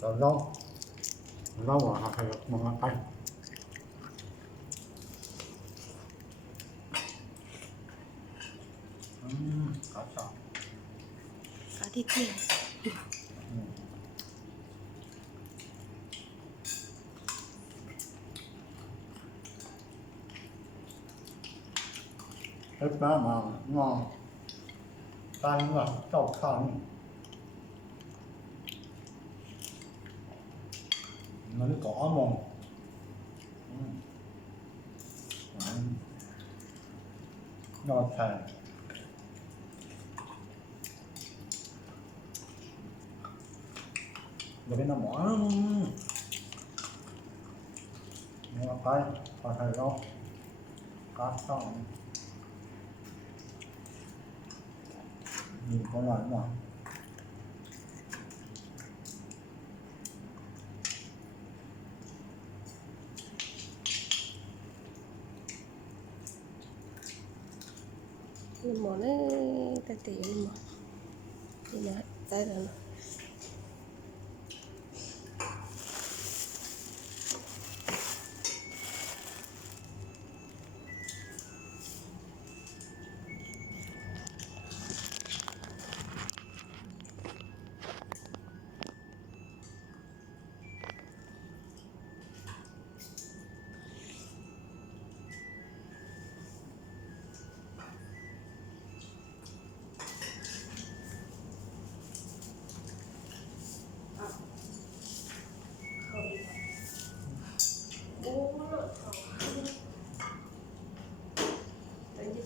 còn lâu lâu rồi học thầy một ngón tay có sao có thịt thiền ớt đó mà ngon tan là trâu khăn nó có mồm ngon thèm rồi bên nó bỏ ngon tay phải thầy đâu cá xong nhìn con lại mà món ấy tè tè mà thì nó tay là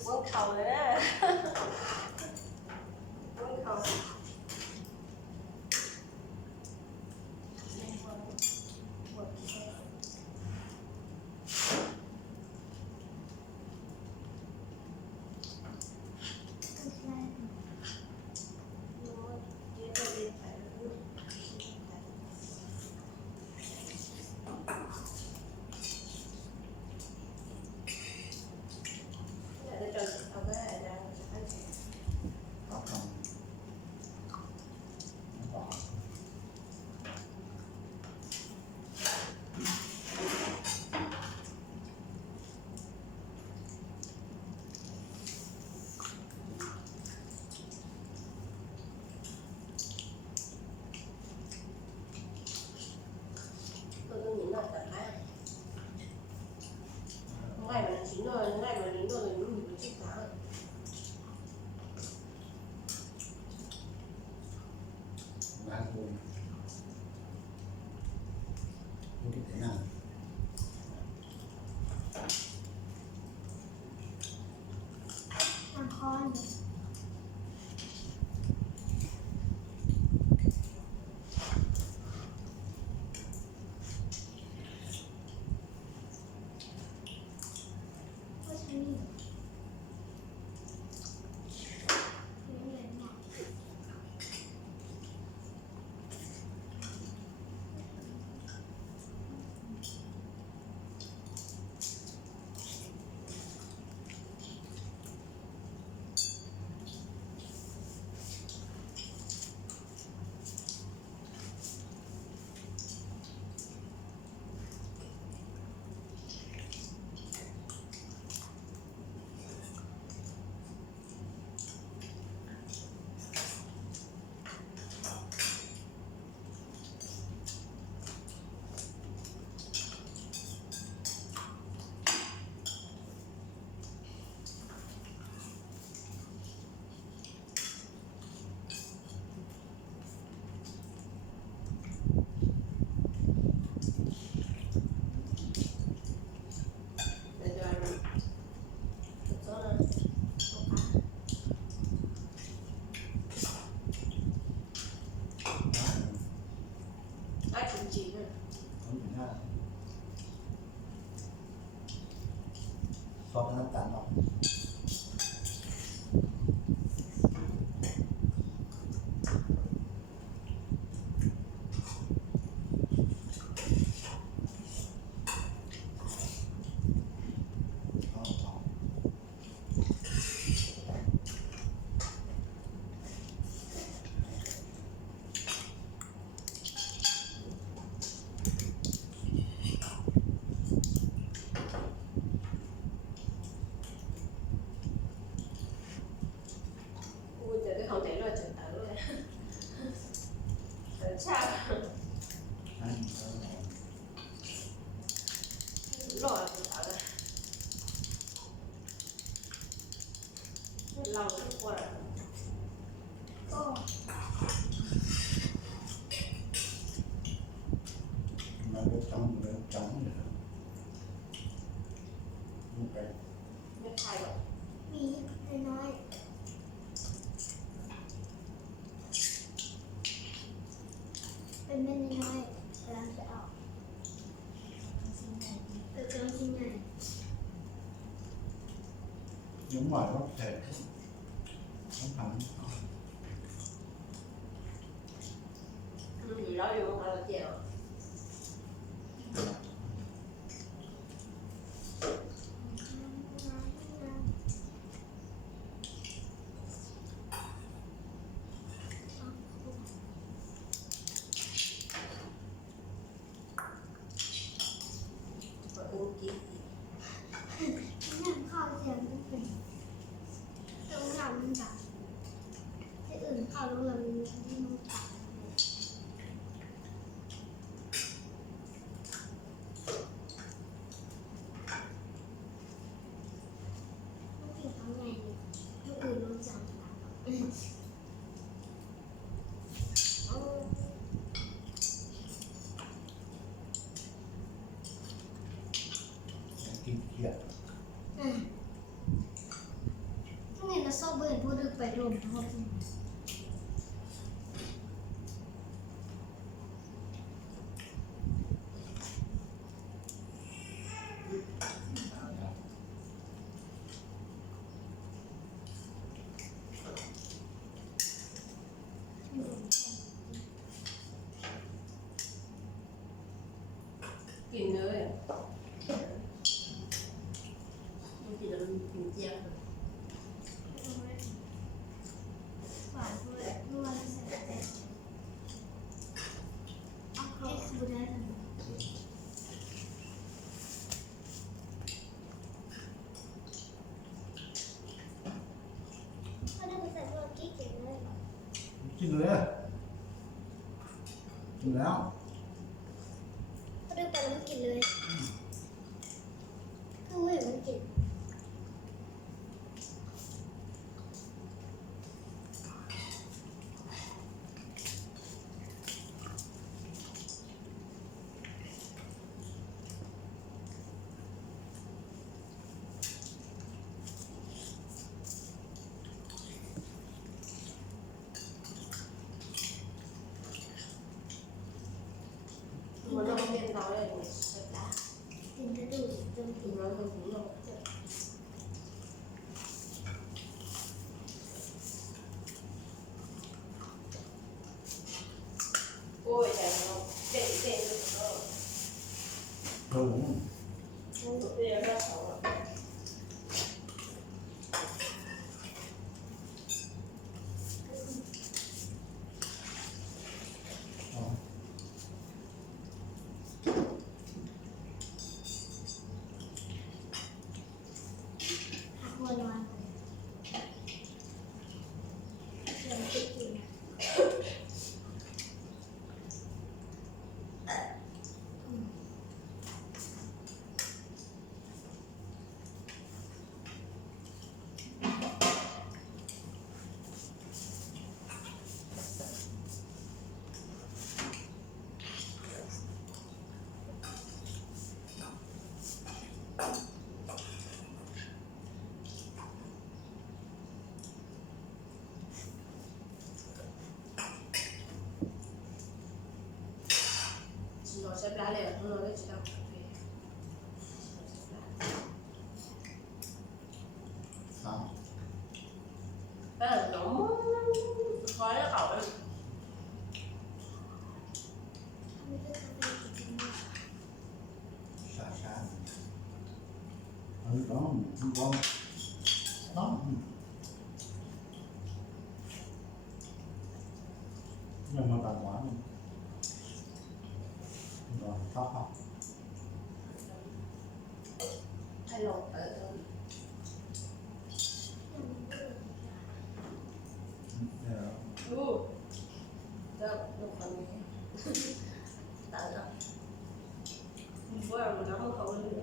quấn khẩu rồi đó quấn khẩu tôi nghĩ là thật đấy ngày mà chín rồi ngày mà chín rồi thì mình phải chích tháng bán buồn như thế nào ăn con chín rồi so với cắn không ชาหล่ออะไรเราทุกคน ก็ mà được trong được ok ไม่ใช่หรอก มีน้อยเป็นเม็ดน้อยกำลังจะออกกำลังกินไง đúng rồi nó thể không hẳn มันอยู่แล้วอยู่มาเจียว ก็เออกิน น้ำข้าวเทียมมันเป็นตรงน้ำมันแบบที่อื่นข้าวโรงแรมที่มันตัดมันกินทั้งไงเนี่ยที่อื่นมันสั่งตัดเอา kinh khiệt ทั้งไงนะซอกเบิร์นพูดถึงไปรวมทั้งหมด กินเลยมันกินแล้วมันกินเจียว หวานด้วยนวลใส่แต่เอาเขาบูได้ทำเขาได้ไปใส่ตัวกิ๊กเก๋เลย chín rồi đấy chínแล้ว เขาได้ไปแล้วมันกินเลยคือไม่เห็นมันกิน มันต้องเป็นเราเลยเนี่ยใช่ไหม กินกระดูกจน กินแล้วมันถึงเราโอ้ยแต่เราเด็กเด็กเออ đúng มันเด็กแล้วเขาอะ Đó. หักหัวนอนเดี๋ยวติดกิน只要是拉来，我就知道。 Đó. 但能khó得好了。 ไม่ได้ทำอะไรกิน xa xa đó không có đó nhưng mà tàn quá rồi khóc không ให้ลงỜ, ดู ก็ลูกคนนี้ตายแล้วว่ามันน้ำเขาเหลือ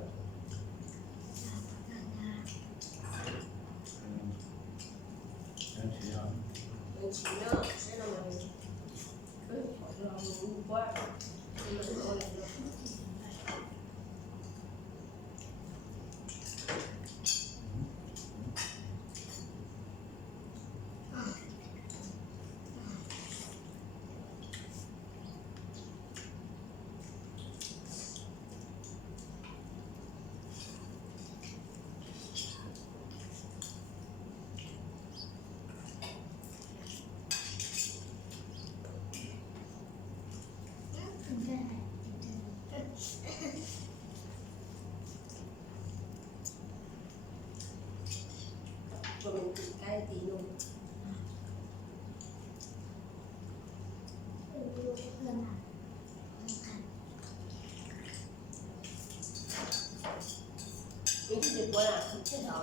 真是啊，很奇妙，真的吗？好像无怪，真的是我来的。ตัวมันตีใกล้ตีลงนี่คือเด็กวัยอ่ะใช่เหรอ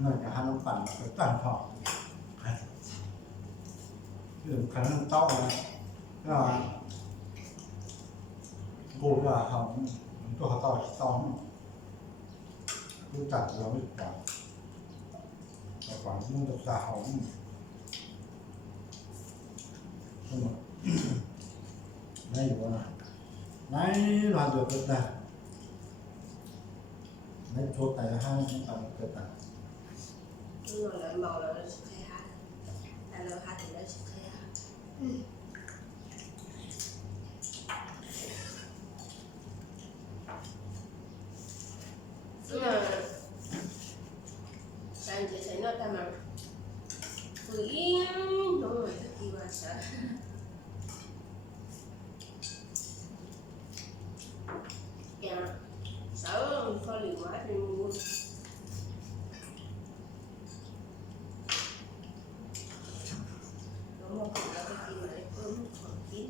那个还能办个蛋泡，可能刀呢，是吧？กูก็ทำตัวต่อซ้อมรู้จักเราไม่กว่าแต่กว่ามุ่งจะสาวใช่ไหมไม่อยู่นะไม่มาเดือดนะไม่ชดแต่ห้างไม่ทำเกิดนะ nhưng mà lần màu là nó sẽ khai hát là lần hát thì nó sẽ khai hát nhưng mà sao chị thấy nó ta mà cứ yên đúng rồi thật kỳ quá sợ kìa sợ kho liều quá thì mua đúng không còn là cái gì mà lấy cơm còn kín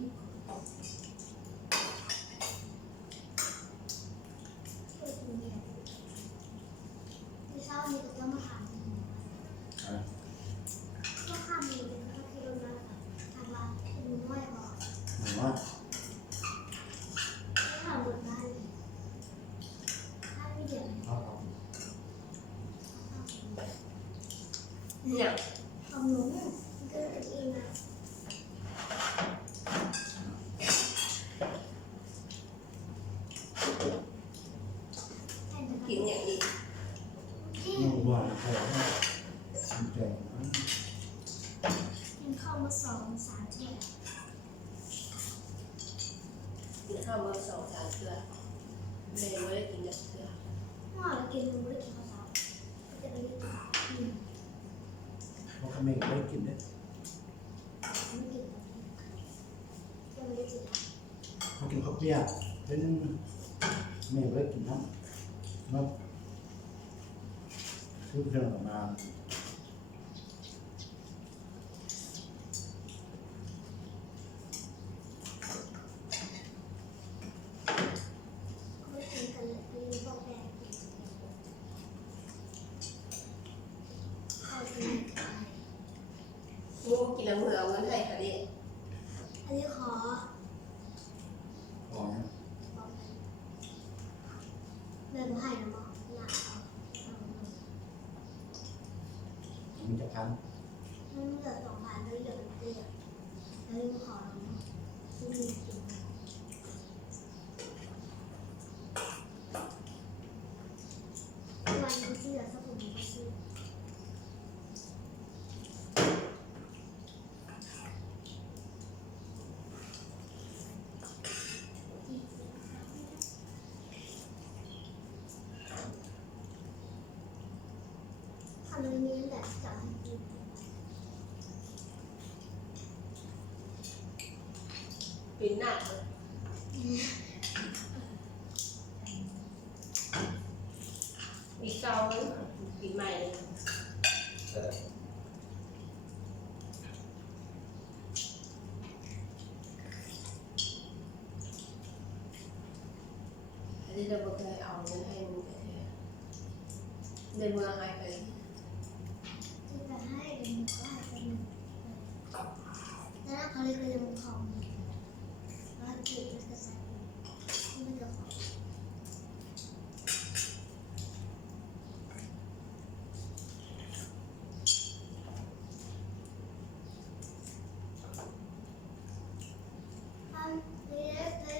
ที่เช้านี้ก็ต้องมาหาก็ข้ามมีเลยก็คือโดนมาทางร้านคุณน้อยบอก เหมือนว่า ไม่ทำบนบ้านเลยถ้าไม่เดือด เขาท nhỉ ของหนูมันก็จะกินนะ kiểu nhảy đi ที่ ำนู่นว่าเขาแจง กินข้าวมา2-3 เที่ยว กินข้าวมา2-3 เทื่อเลยไม่ได้กินจักเทื่อ เมื่อวานเรากินมันไม่ได้กินข้าวเช้าก็จะไปกินอืม เขาก็ไม่ได้กินเนี่ย ไม่กินยังไม่ได้กิน เขากินข้าวเปียกเป็นไม่ได้กินน้ำเนาะคือเรื่องออกมา ไม่กินกันเลยไปยืนบอกแม่กินข้าวกินอะไร มูกินแล้วมือเอาเงินให้ค่ะดิ อันนี้ขอ ของเนี่ย บอกแม่ไม่ให้นะบอกหนักเอา มันจะคัน มันเหลือ2,000แล้วเหลือมันเตี้ยแล้วยังขอเราเนาะไม่มีกินวันนี้ที่เหลือสักผมก็ซื้อ ทำเลยนี้แหละจะให้กิน ปีหน้าเลยปีเก่าเลยปีใหม่เลย อันนี้เราเคยเอาเงินให้มึงแต่ในเมืองให้ไป ที่จะให้เดี๋ยวมันก็ให้เป็นหนึ่งแล้วเขาเลยก็จะมาของแล้วเก็บแล้วก็ใส่ไม่จะของเลย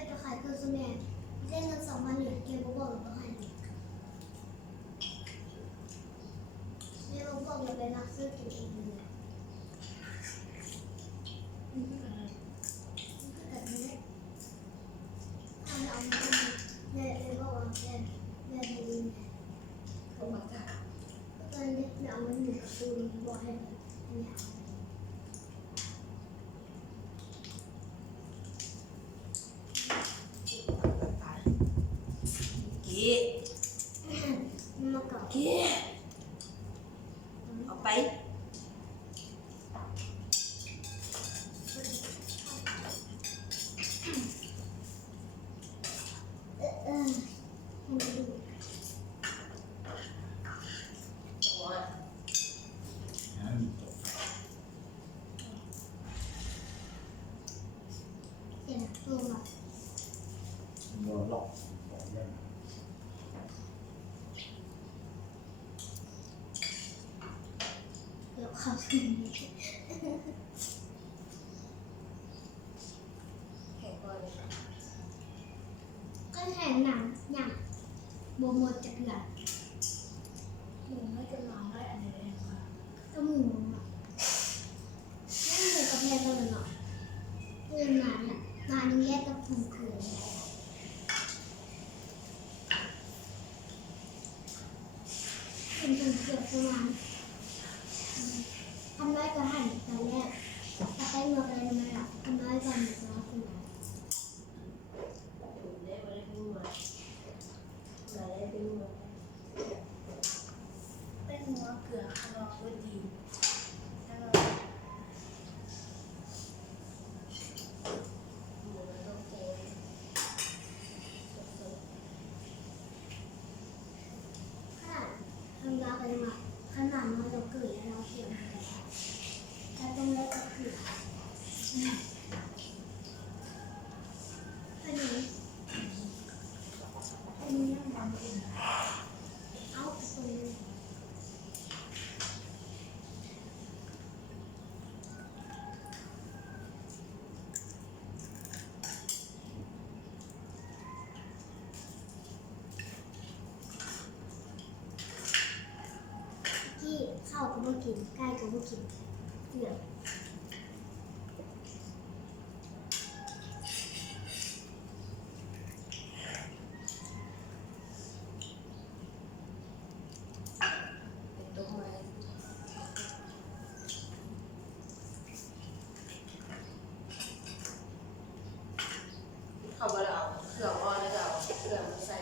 ไปขายเครื่องสำอางได้เงิน2,000เหรียญเก็บบอกแล้วก็ให้แม่บอกอย่าไปรักซื้อกินเองเลยแบบนี้ถ้าเราเอามาแม่เลยบอกว่าแม่ดีแม่ เขามาจาก ตอนนี้เราเอามาหนึ่งกับปูนบอกให้แม่เอา ตายกี้ มาเกาะ กี้เอาไปให้ดู จังหวะ เดี๋ยวนะตัวมา โดนหลอกบอกยัง เดี๋ยวเขาขึ้น แข่งก่อนเลย ก็แถมหนังอย่างโบหมดจะเกลือ หนูไม่จะนอนได้อันนี้เองค่ะ ก็หมูอ่ะนั่นหมูกระเพาะตัวหน่อยเพื่อนมาเนี่ยมาหนึ่งแยกกับถุงเกลือเป็นถุงเกลือประมาณทำน้อยก็หั่นตอนแรกถ้าไปเมืองอะไรทำไมล่ะทำน้อยก่อนหนึ่งร้อยคนละ ถูกได้มาได้เป็นหมดมาได้เป็นหมด เป็นหัวเกลือขนมก็ดีถ้าเรา หมูเราต้องแกงสด ขนาดทำยาไปมาขนาดน้อยเราเกลือแล้วเราเขียนอะไรถ้าต้องเล็กก็คืออันนี้อันนี้ยังดำอยู่เอาไปตรงนี้ ที่ข้าวก็บ่กินไก่ก็บ่กินเหลือ ๆเป็นต้มไม้เขาบอกเราเอาเครื่องอ่อนแล้วก็เอาเครื่องมาใส่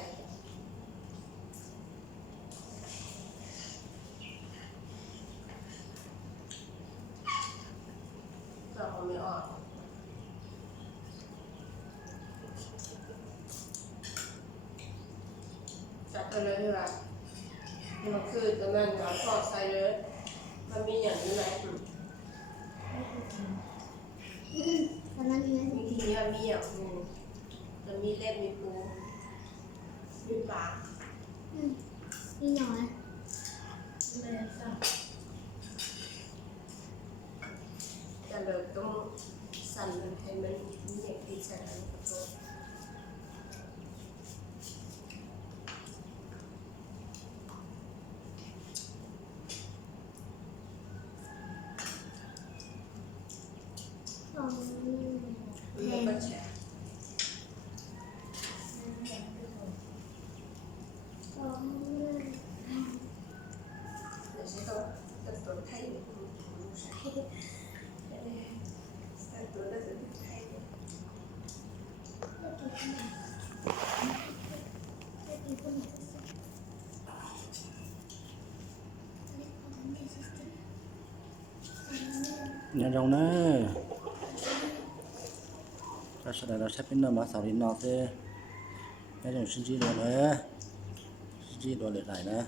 เครื่องมันไม่ออกจัดไปเลยดีกว่ามันคือตอนนั้นเราทอดใส่เลยมันมีอย่างนี้ไหม ตอนนั้นมีไหม มีทีนี้มันมีอย่างหนึ่งจะมีเล็บมีปูมีปลา มีหน่อย แม่สั่ง แต่เราต้องสั่นมันให้มันมีอย่างที่ใส่กับตัว สอง มันก็แฉะ สอง เดี๋ยวใช้ตัวตัวไทยเนี่ยใช้ตัวได้ตัวไทยเนี่ย nhà rồng nè ta sẽ là sẽ bên nào mà sao đến nào thế nhà rồng sinh chi rồi đấy sinh chi rồi lại này nè